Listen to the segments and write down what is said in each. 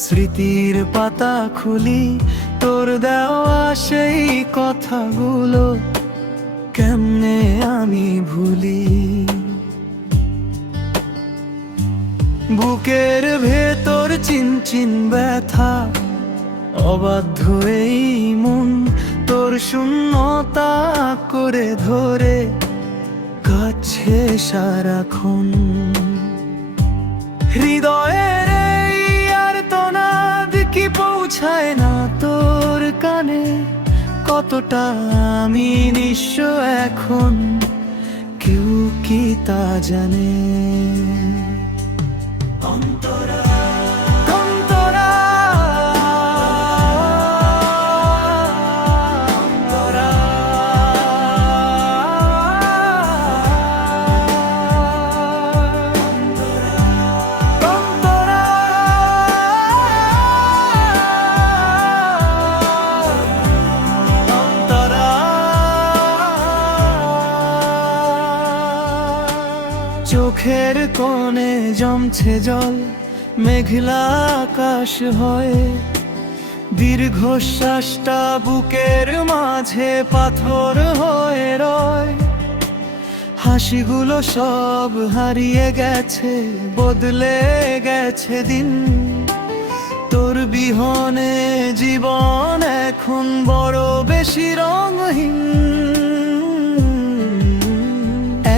স্মৃতির পাতা খুলি, তোর দেওয়া সেই কথাগুলো কেমনে আমি ভুলি। বুকের ভেতর চিনচিন ব্যথা, অবাধ্য এই মন তোর শূন্যতা করে ধরে কাছে সারাক্ষণ। হৃদয়ের এই আর্তনাদ কি পৌঁছায় না তোর কানে? কতটা আমি নিঃস্ব এখন, কেউ কি তা জানে? অন্তরা অন্তরা অন্তরা অন্তরা অন্তরা। চোখের কোণে জমছে জল, মেঘলা আকাশ হয়, দীর্ঘশ্বাসটা বুকের মাঝে পাথর হয়ে রয়। হাসিগুলো সব হারিয়ে গেছে, বদলে গেছে দিন। তোর বিহনে জীবন এখন বড় বেশি রঙহীন।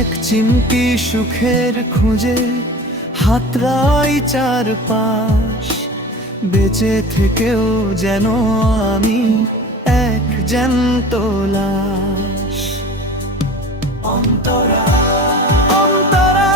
এক চিমটি সুখের খুঁজে হাতড়াই চারপাশ, বেঁচে থেকেও যেন আমি এক জ্যান্ত লাশ। অন্তরা অন্তরা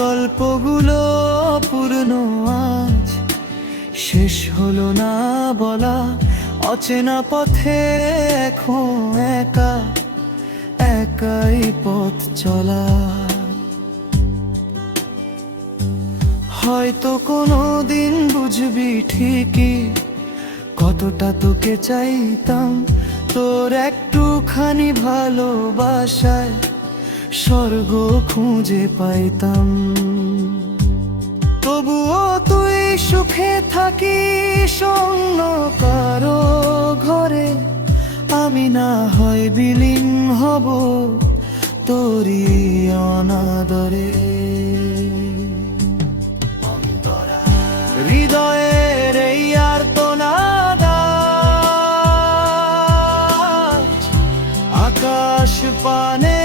গল্পগুলো পূর্ণ আজ শেষ হলো না বলা। অচেনা পথে এখন একা একাই পথ চলা। হয়তো কোনো দিন বুঝবি ঠিকই কতটা তোকে চাইতাম। তোর একটুখানি ভালোবাসায় স্বর্গ খুঁজে পাইতাম। তবুও তুই সুখে থাকিস অন্য কারো ঘরে, আমি না হয় বিলীন হব তোরই অনাদরে। হৃদয়ের এই আর্তনাদ আকাশ পানে